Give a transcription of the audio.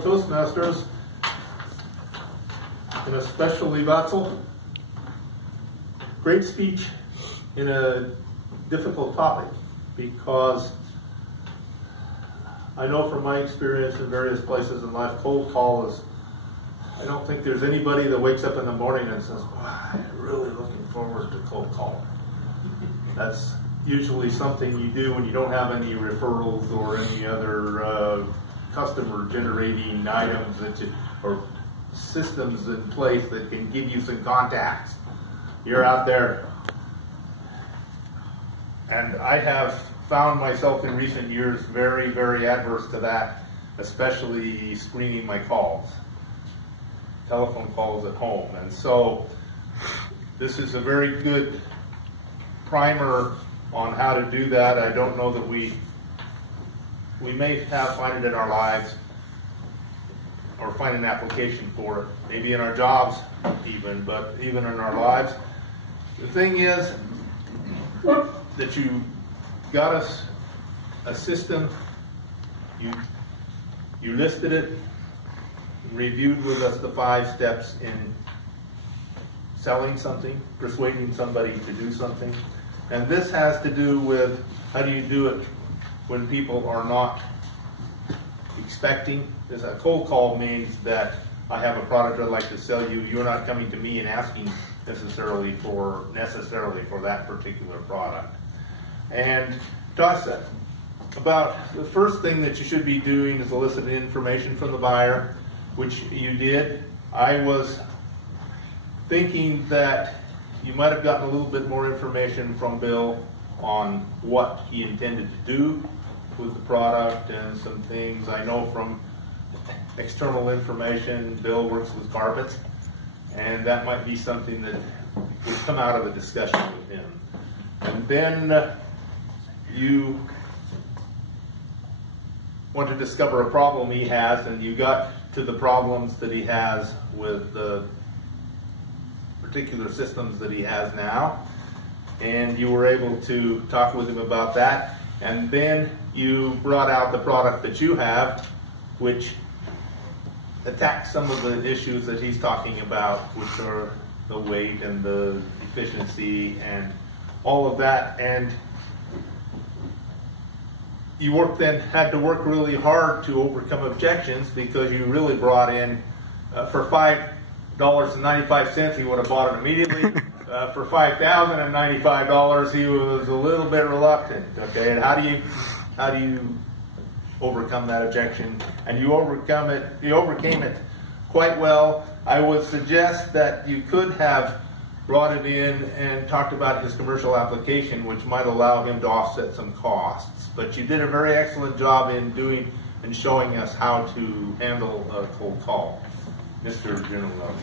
fellow Toastmasters, and especially Vatsal. Great speech in a difficult topic, because I know from my experience in various places in life, cold call is, I don't think there's anybody that wakes up in the morning and says, I'm really looking forward to cold call. That's usually something you do when you don't have any referrals or any other customer generating items that or systems in place that can give you some contacts. You're out there. And I have found myself in recent years very, very adverse to that, especially screening my calls, telephone calls at home. And so this is a very good primer on how to do that. I don't know that we may find it in our lives or find an application for it, maybe in our jobs even, but even in our lives. The thing is that you got us a system, you listed it, reviewed with us the 5 steps in selling something, persuading somebody to do something. And this has to do with how do you do it when people are not expecting. This a cold call means that I have a product I'd like to sell you. You're not coming to me and asking necessarily for that particular product. And Toss said about the first thing that you should be doing is eliciting information from the buyer, which you did. I was thinking that you might have gotten a little bit more information from Bill on what he intended to do with the product and some things. I know from external information, Bill works with carpets, and that might be something that would come out of a discussion with him. And then you want to discover a problem he has, and you got to the problems that he has with the particular systems that he has now, and you were able to talk with him about that. And then you brought out the product that you have, which attacks some of the issues that he's talking about, which are the weight and the efficiency and all of that. And you had to work really hard to overcome objections, because you really brought in for $5.95 he would have bought it immediately. For $5,095 he was a little bit reluctant. Okay, and how do you overcome that objection? And you overcame it quite well. I would suggest that you could have brought it in and talked about his commercial application, which might allow him to offset some costs. But you did a very excellent job in doing and showing us how to handle a cold call, Mr. General.